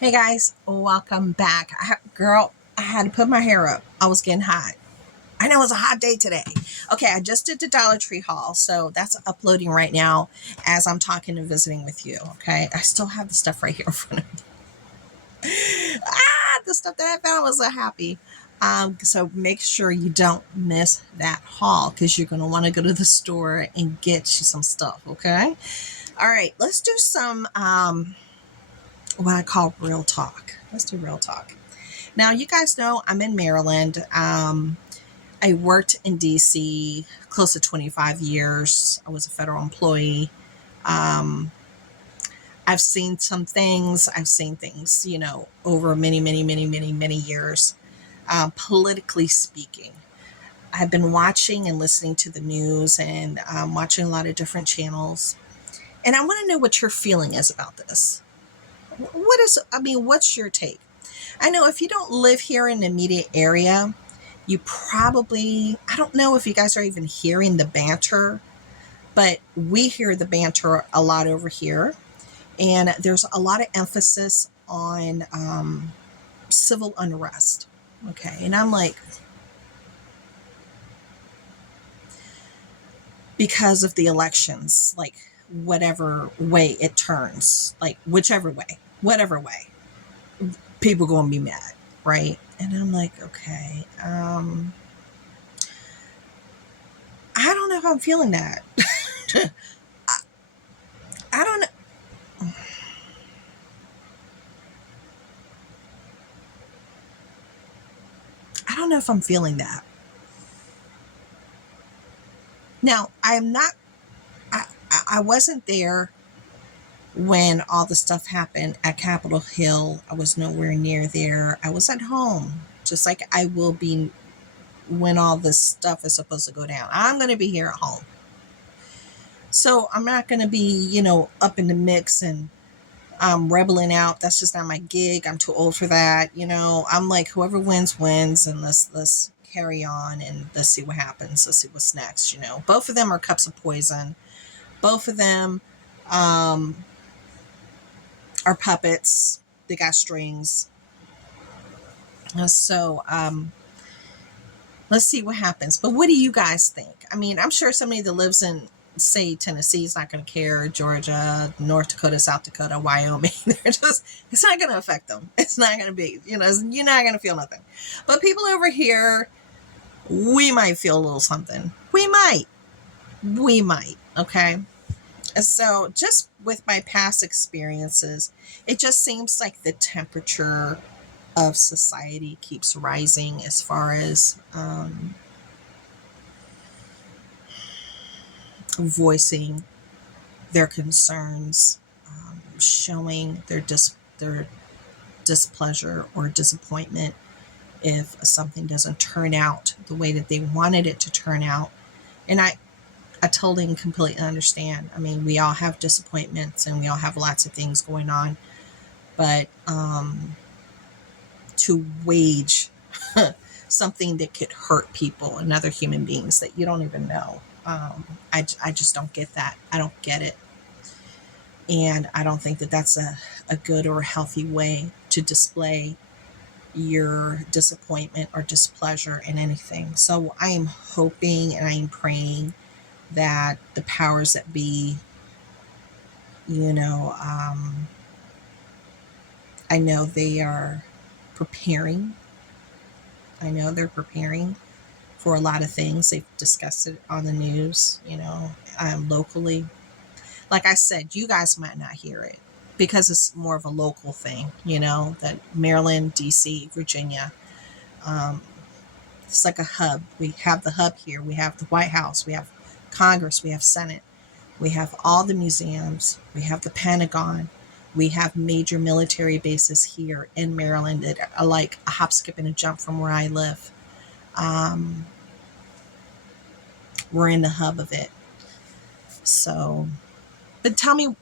Hey guys, welcome back. Girl, I had to put my hair up. I was getting hot. I know it was a hot day today. Okay, I just did the Dollar Tree haul, so that's uploading right now as I'm talking and visiting with you. Okay, I still have the stuff right here in front of me. The stuff that I found was so happy. So make sure you don't miss that haul because you're going to want to go to the store and get you some stuff. Okay. All right, let's do some what I call real talk. Let's do real talk. Now, you guys know I'm in Maryland. I worked in DC close to 25 years. I was a federal employee. Um, I've seen some things. I've seen things, over many years. Politically speaking, I've been watching and listening to the news and watching a lot of different channels. And I want to know what your feeling is about this. What's your take? I know if you don't live here in the immediate area, you probably, I don't know if you guys are even hearing the banter, but we hear the banter a lot over here. And there's a lot of emphasis on civil unrest. Okay. And I'm like, because of the elections, like whatever way it turns, like whatever way, people going to be mad. Right. And I'm like, okay, I don't know if I'm feeling that. I don't know. I don't know if I'm feeling that. Now, I'm not, I wasn't there when all the stuff happened at Capitol Hill. I was nowhere near there. I was at home, just like I will be when all this stuff is supposed to go down. I'm going to be here at home. So I'm not going to be, up in the mix and rebelling out. That's just not my gig. I'm too old for that. I'm like, whoever wins, and let's carry on and let's see what happens. Let's see what's next. Both of them are cups of poison. Both of them are puppets. They got strings. So let's see what happens. But what do you guys think? I'm sure somebody that lives in, say, Tennessee is not going to care. Georgia, North Dakota, South Dakota, Wyoming, it's not going to affect them. It's not going to be, you're not going to feel nothing. But people over here, we might feel a little something. We might. Okay. So just with my past experiences, it just seems like the temperature of society keeps rising as far as voicing their concerns, showing their displeasure or disappointment if something doesn't turn out the way that they wanted it to turn out. And I totally and completely understand. We all have disappointments and we all have lots of things going on, but to wage something that could hurt people and other human beings that you don't even know. I just don't get that. I don't get it. And I don't think that that's a good or a healthy way to display your disappointment or displeasure in anything. So I am hoping and I am praying that the powers that be, I know they are preparing. I know they're preparing for a lot of things. They've discussed it on the news, locally. Like I said, you guys might not hear it because it's more of a local thing, that Maryland, DC, Virginia. Um, it's like a hub. We have the hub here. We have the White House. We have Congress. We have Senate. We have all the museums. We have the Pentagon. We have major military bases here in Maryland that are like a hop, skip, and a jump from where I live. Um, we're in the hub of it. So, but tell me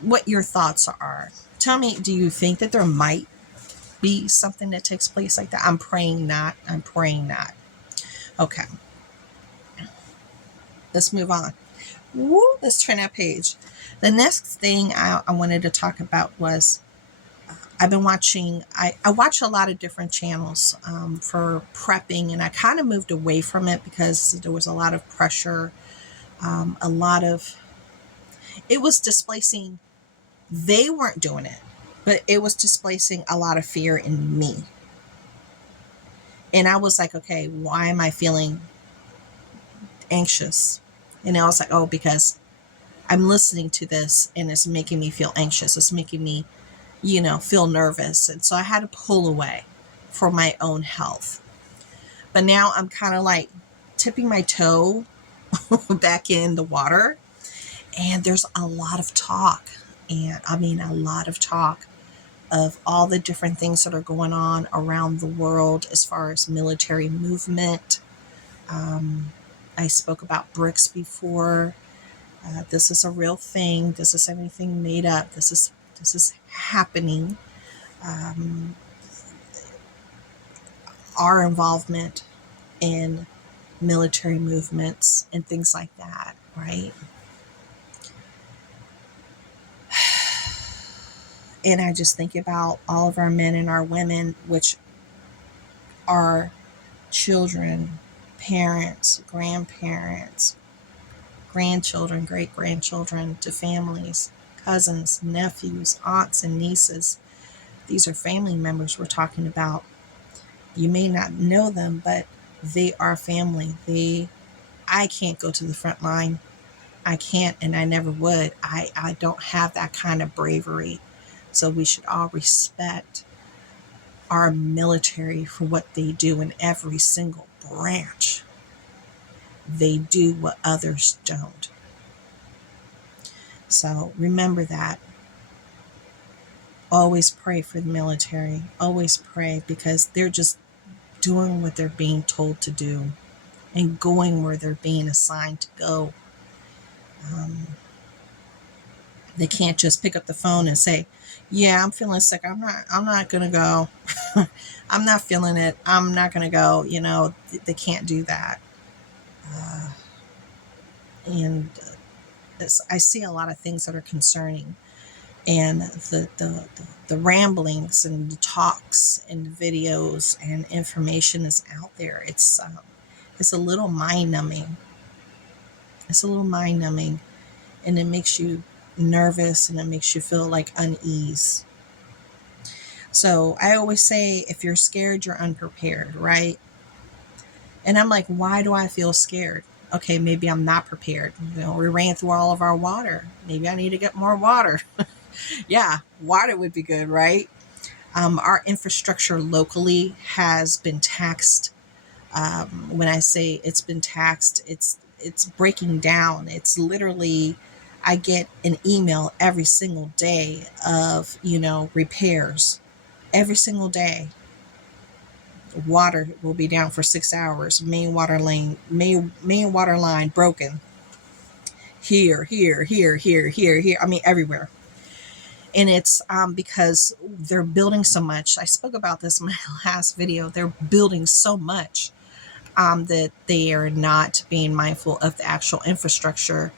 what your thoughts are. Tell me, do you think that there might be something that takes place like that? I'm praying not. I'm praying not. Okay. Let's move on. Woo, let's turn that page. The next thing I wanted to talk about was I've been watching, I watch a lot of different channels for prepping, and I kind of moved away from it because there was a lot of pressure, a lot of, it was displacing, they weren't doing it, but it was displacing a lot of fear in me. And I was like, okay, why am I feeling anxious? And I was like, oh, because I'm listening to this and it's making me feel anxious. It's making me, feel nervous. And so I had to pull away for my own health. But now I'm kind of like tipping my toe back in the water. And there's a lot of talk. And I mean, a lot of talk of all the different things that are going on around the world as far as military movement. I spoke about BRICS before. This is a real thing. This is anything made up. This is happening. Our involvement in military movements and things like that, right? And I just think about all of our men and our women, which are children, parents, grandparents, grandchildren, great grandchildren, to families, cousins, nephews, aunts, and nieces. These are family members we're talking about. You may not know them, but they are family. I can't go to the front line. I can't, and I never would. I don't have that kind of bravery. So we should all respect our military for what they do in every single branch. They do what others don't. So remember that. Always pray for the military. Always pray, because they're just doing what they're being told to do and going where they're being assigned to go. They can't just pick up the phone and say, yeah, I'm feeling sick. I'm not going to go. I'm not feeling it. I'm not going to go. They can't do that. And I see a lot of things that are concerning, and the ramblings and the talks and the videos and information is out there. It's a little mind numbing. It's a little mind numbing, and it makes you nervous and it makes you feel like unease. So I always say, if you're scared, you're unprepared, right? And I'm like, why do I feel scared? Okay, maybe I'm not prepared. We ran through all of our water. Maybe I need to get more water. Yeah, water would be good, right? Our infrastructure locally has been taxed. When I say it's been taxed, it's breaking down. It's literally, I get an email every single day of, repairs. Every single day. Water will be down for 6 hours. Main water line broken. Here. I mean, everywhere. And it's because they're building so much. I spoke about this in my last video. They're building so much that they are not being mindful of the actual infrastructure,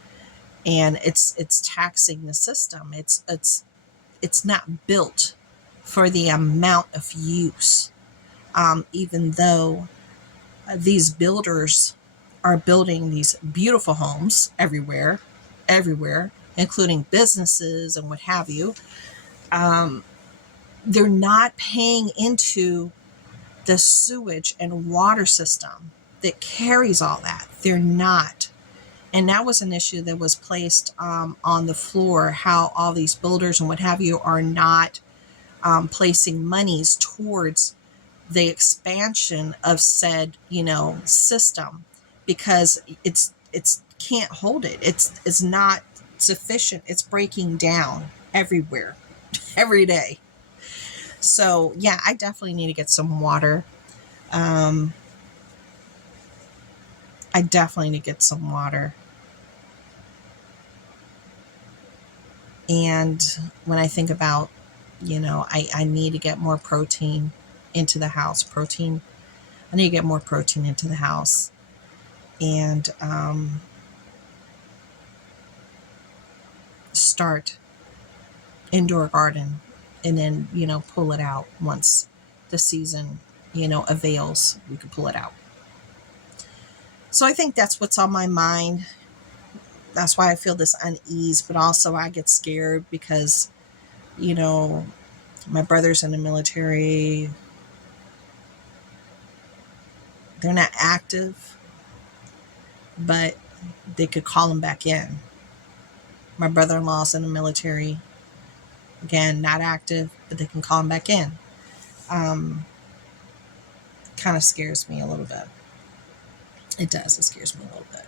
and it's taxing the system. It's not built for the amount of use. Even though these builders are building these beautiful homes everywhere, including businesses and what have you, they're not paying into the sewage and water system that carries all that. They're not. And that was an issue that was placed on the floor, how all these builders and what have you are not placing monies towards the expansion of said, system, because it's can't hold it. It's not sufficient. It's breaking down everywhere, every day. So yeah, I definitely need to get some water. I definitely need to get some water. And when I think about, I need to get more protein into the house. I need to get more protein into the house. And start indoor garden. and then, pull it out once the season, avails. We can pull it out. So I think that's what's on my mind. That's why I feel this unease, but also I get scared because, my brother's in the military. They're not active, but they could call him back in. My brother-in-law's in the military. Again, not active, but they can call him back in. Kind of scares me a little bit. It does. It scares me a little bit.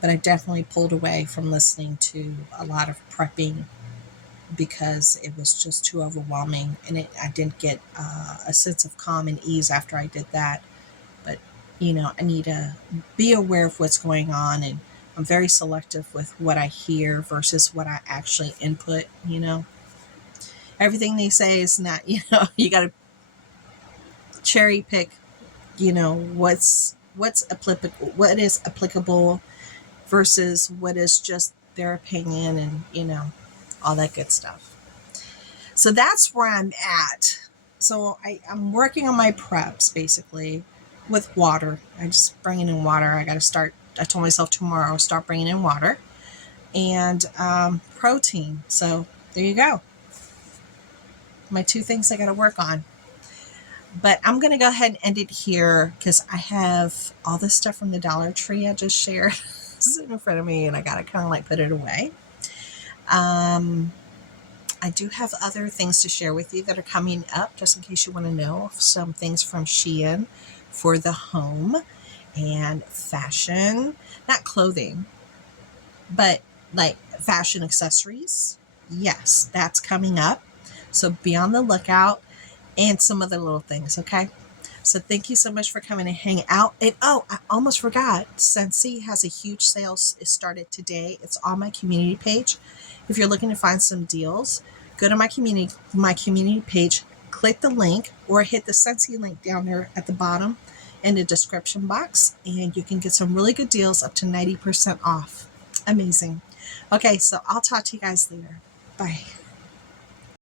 But I definitely pulled away from listening to a lot of prepping because it was just too overwhelming, and I didn't get a sense of calm and ease after I did that. But, I need to be aware of what's going on, and I'm very selective with what I hear versus what I actually input. Everything they say is not, you got to cherry pick, what's applicable, what is applicable versus what is just their opinion, and, all that good stuff. So that's where I'm at. So I'm working on my preps basically with water. I just bringing in water. I told myself tomorrow, start bringing in water and protein. So there you go. My 2 things I got to work on. But I'm going to go ahead and end it here because I have all this stuff from the Dollar Tree I just shared sitting in front of me, and I got to kind of put it away. I do have other things to share with you that are coming up, just in case you want to know some things from Shein for the home and fashion, not clothing, but like fashion accessories. Yes, that's coming up. So be on the lookout, and some other little things. Okay. So thank you so much for coming and hanging out. And I almost forgot. Scentsy has a huge sale. It started today. It's on my community page. If you're looking to find some deals, go to my community page, click the link, or hit the Scentsy link down there at the bottom in the description box, and you can get some really good deals up to 90% off. Amazing. Okay, so I'll talk to you guys later. Bye.